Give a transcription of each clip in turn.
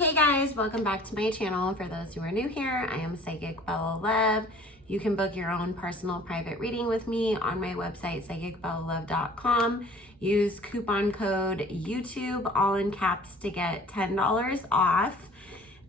Hey guys, welcome back to my channel. For those who are new here, I am Psychic Bella Love. You can book your own personal private reading with me on my website, psychicbellalove.com. Use coupon code YouTube, all in caps, to get $10 off.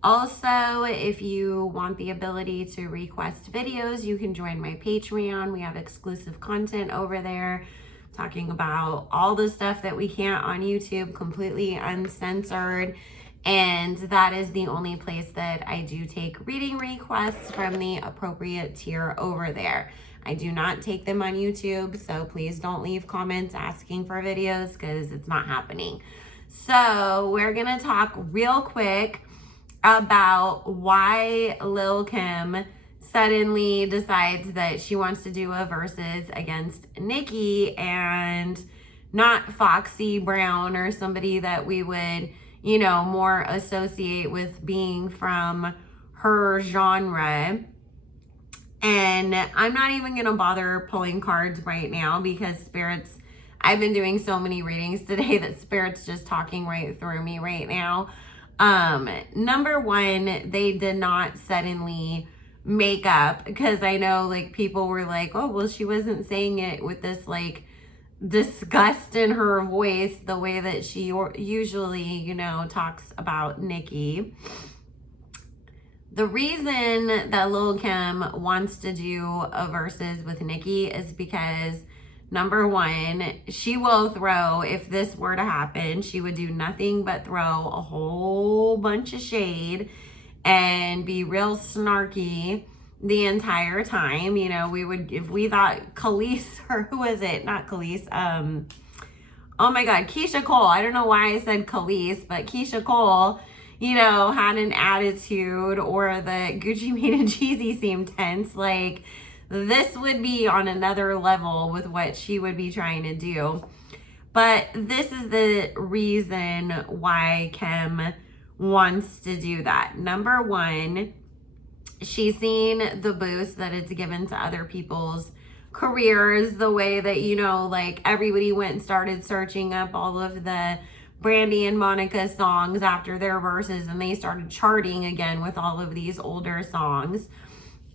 Also, if you want the ability to request videos, you can join my Patreon. We have exclusive content over there talking about all the stuff that we can't on YouTube, completely uncensored. And that is the only place that I do take reading requests from the appropriate tier over there. I do not take them on YouTube, so please don't leave comments asking for videos because it's not happening. So we're gonna talk real quick about why Lil Kim suddenly decides that she wants to do a versus against Nicki and not Foxy Brown or somebody that we would, you know, more associate with being from her genre. And I'm not even gonna bother pulling cards right now because Spirit's, I've been doing so many readings today that Spirit's just talking right through me right now. Number one, they did not suddenly make up, because I know like people were like, oh, well, she wasn't saying it with this like disgust in her voice the way that she usually, you know, talks about Nicki. The reason that Lil Kim wants to do a versus with Nicki is because, number one, she will throw, if this were to happen, she would do nothing but throw a whole bunch of shade and be real snarky the entire time. You know, we would, if we thought Khalees, or who is it? Not Khalees. Oh my God, Keisha Cole. I don't know why I said Khalees, but Keisha Cole, you know, had an attitude, or the Gucci Mane and Jeezy seemed tense. Like, this would be on another level with what she would be trying to do. But this is the reason why Kim wants to do that. Number one, she's seen the boost that it's given to other people's careers, the way that, you know, like everybody went and started searching up all of the Brandy and Monica songs after their verses, and they started charting again with all of these older songs.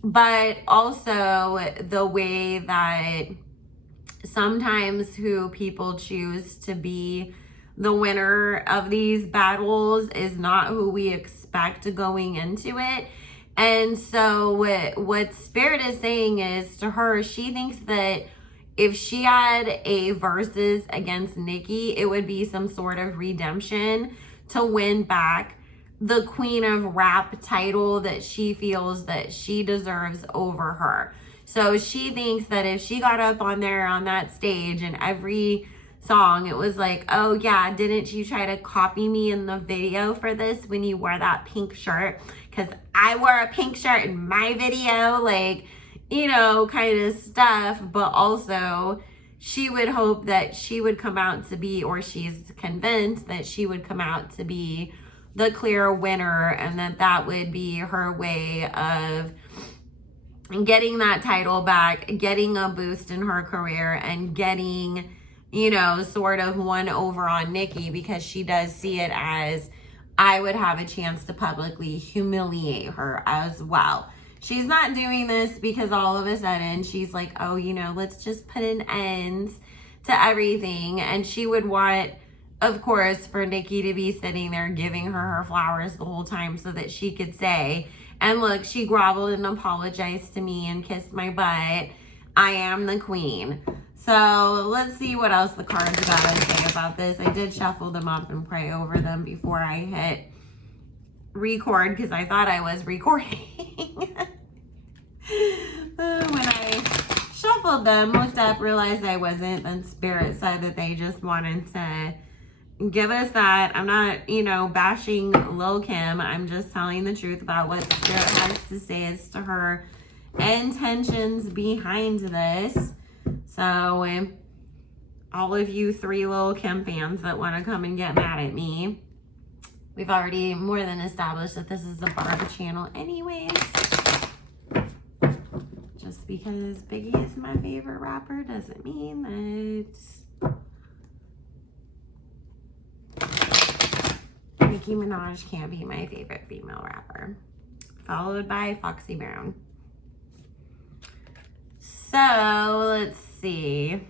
But also the way that sometimes who people choose to be the winner of these battles is not who we expect going into it. And so what Spirit is saying is, to her, she thinks that if she had a versus against Nicki, it would be some sort of redemption to win back the Queen of Rap title that she feels that she deserves over her. So she thinks that if she got up on there on that stage and every song it was like, oh yeah, didn't you try to copy me in the video for this when you wore that pink shirt? Because I wore a pink shirt in my video, like, you know, kind of stuff. But also she would hope that she would come out to be, or she's convinced that she would come out to be the clear winner, and that would be her way of getting that title back, getting a boost in her career, and getting, you know, sort of one over on Nicki, because she does see it as, I would have a chance to publicly humiliate her as well. She's not doing this because all of a sudden she's like, oh, you know, let's just put an end to everything. And she would want, of course, for Nicki to be sitting there giving her flowers the whole time so that she could say, and look, she groveled and apologized to me and kissed my butt. I am the queen. So let's see what else the cards got to say about this. I did shuffle them up and pray over them before I hit record, because I thought I was recording. When I shuffled them, looked up, realized I wasn't, then Spirit said that they just wanted to give us that. I'm not, you know, bashing Lil Kim. I'm just telling the truth about what Spirit has to say as to her intentions behind this. So all of you 3 Lil Kim fans that want to come and get mad at me, we've already more than established that this is a barber channel anyways. Just because Biggie is my favorite rapper doesn't mean that Nicki Minaj can't be my favorite female rapper. Followed by Foxy Brown. So, let's see.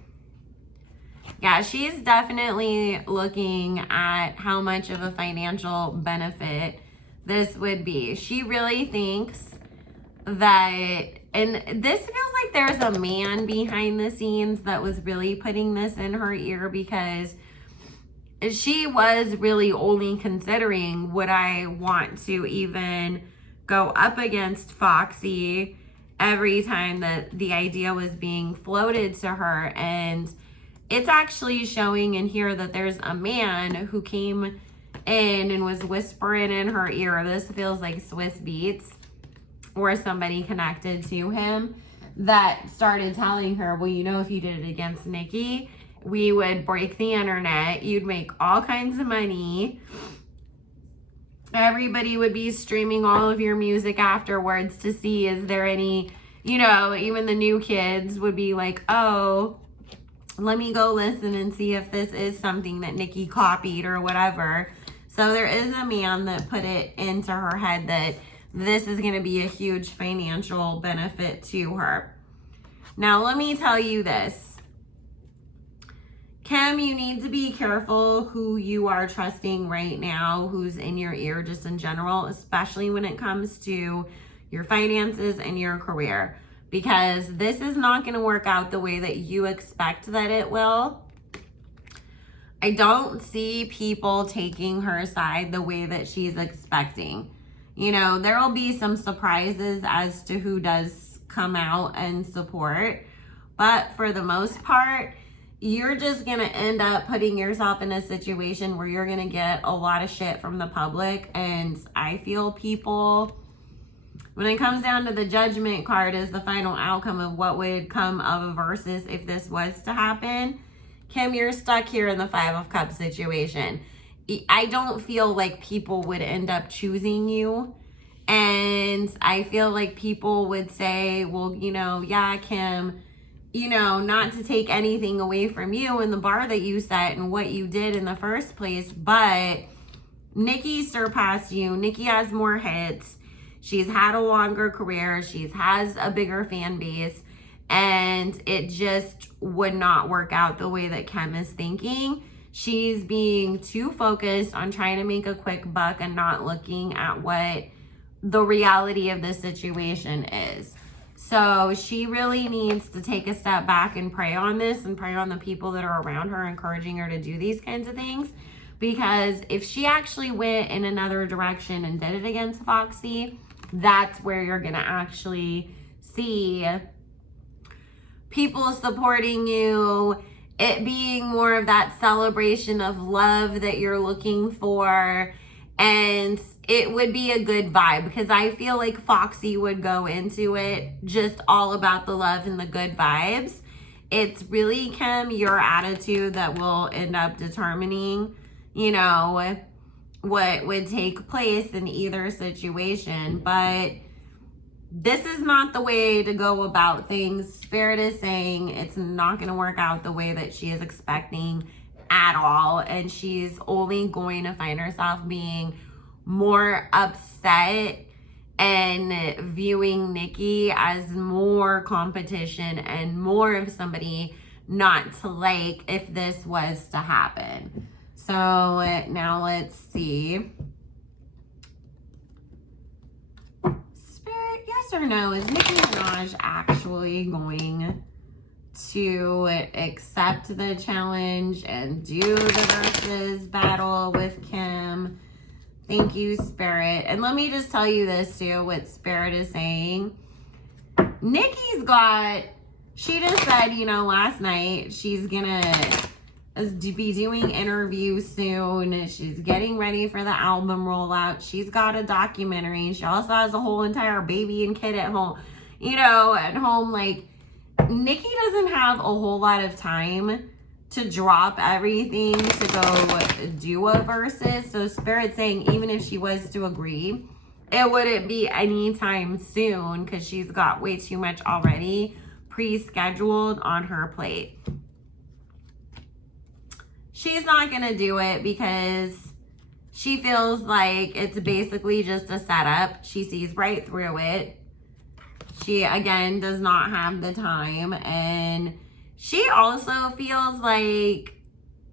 Yeah, she's definitely looking at how much of a financial benefit this would be. She really thinks that, and this feels like there's a man behind the scenes that was really putting this in her ear, because she was really only considering, would I want to even go up against Foxy every time that the idea was being floated to her. And it's actually showing in here that there's a man who came in and was whispering in her ear. This feels like Swiss Beats or somebody connected to him that started telling her, well, you know, if you did it against Nicki, we would break the internet. You'd make all kinds of money. Everybody would be streaming all of your music afterwards to see, is there any, you know, even the new kids would be like, oh, let me go listen and see if this is something that Nicki copied or whatever. So there is a man that put it into her head that this is going to be a huge financial benefit to her. Now, let me tell you this. Kim, you need to be careful who you are trusting right now, who's in your ear just in general, especially when it comes to your finances and your career, because this is not going to work out the way that you expect that it will. I don't see people taking her side the way that she's expecting. You know, there will be some surprises as to who does come out and support, but for the most part, you're just going to end up putting yourself in a situation where you're going to get a lot of shit from the public. And I feel people, when it comes down to the judgment card as the final outcome of what would come of a Verzuz if this was to happen, Kim, you're stuck here in the Five of Cups situation. I don't feel like people would end up choosing you. And I feel like people would say, well, you know, yeah, Kim, you know, not to take anything away from you and the bar that you set and what you did in the first place, but Nicki surpassed you. Nicki has more hits. She's had a longer career. She has a bigger fan base. And it just would not work out the way that Kim is thinking. She's being too focused on trying to make a quick buck and not looking at what the reality of the situation is. So she really needs to take a step back and pray on this and pray on the people that are around her, encouraging her to do these kinds of things. Because if she actually went in another direction and did it against Foxy, that's where you're going to actually see people supporting you, it being more of that celebration of love that you're looking for, and it would be a good vibe, because I feel like Foxy would go into it just all about the love and the good vibes. It's really, Kim, your attitude that will end up determining, you know, what would take place in either situation. But this is not the way to go about things. Spirit is saying it's not going to work out the way that she is expecting at all. And she's only going to find herself being more upset and viewing Nicki as more competition and more of somebody not to like if this was to happen. So now let's see. Spirit, yes or no? Is Nicki Minaj actually going to accept the challenge and do the Verzuz battle with Kim? Thank you, Spirit. And let me just tell you this too, what Spirit is saying. Nicki's got, she just said, you know, last night she's gonna be doing interviews soon. She's getting ready for the album rollout. She's got a documentary. She also has a whole entire baby and kid at home, you know, at home. Like, Nicki doesn't have a whole lot of time to drop everything to go do a Verzuz. So Spirit's saying even if she was to agree, it wouldn't be anytime soon, because she's got way too much already pre-scheduled on her plate. She's not going to do it because She feels like it's basically just a setup. She sees right through it. She, again, does not have the time. And she also feels like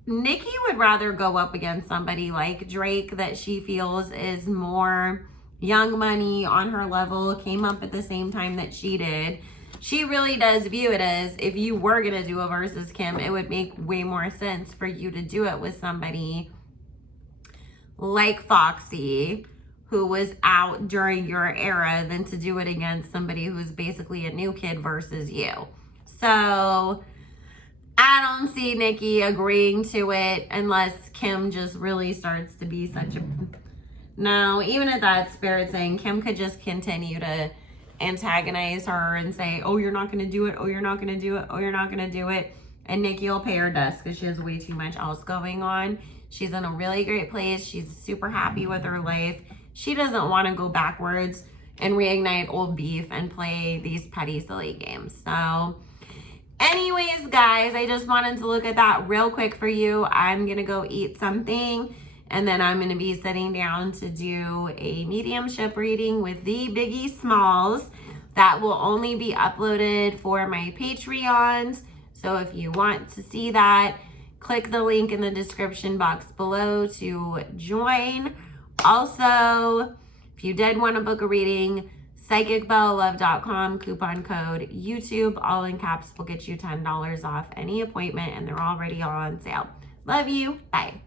Nicki would rather go up against somebody like Drake that she feels is more young money, on her level, came up at the same time that she did. She really does view it as, if you were going to do a versus Kim, it would make way more sense for you to do it with somebody like Foxy, who was out during your era, than to do it against somebody who's basically a new kid versus you. So I don't see Nicki agreeing to it unless Kim just really starts to be such a... No, even at that spirit saying, Kim could just continue to antagonize her and say, oh, you're not going to do it, oh, you're not going to do it, oh, you're not going to do it. And Nicki will pay her dust because she has way too much else going on. She's in a really great place. She's super happy with her life. She doesn't want to go backwards and reignite old beef and play these petty, silly games. So anyways, guys, I just wanted to look at that real quick for you. I'm going to go eat something, and then I'm going to be sitting down to do a mediumship reading with the Biggie Smalls. That will only be uploaded for my Patreons. So if you want to see that, click the link in the description box below to join. Also, if you did want to book a reading, psychicbellowlove.com, coupon code YouTube, all in caps, will get you $10 off any appointment, and they're already all on sale. Love you. Bye.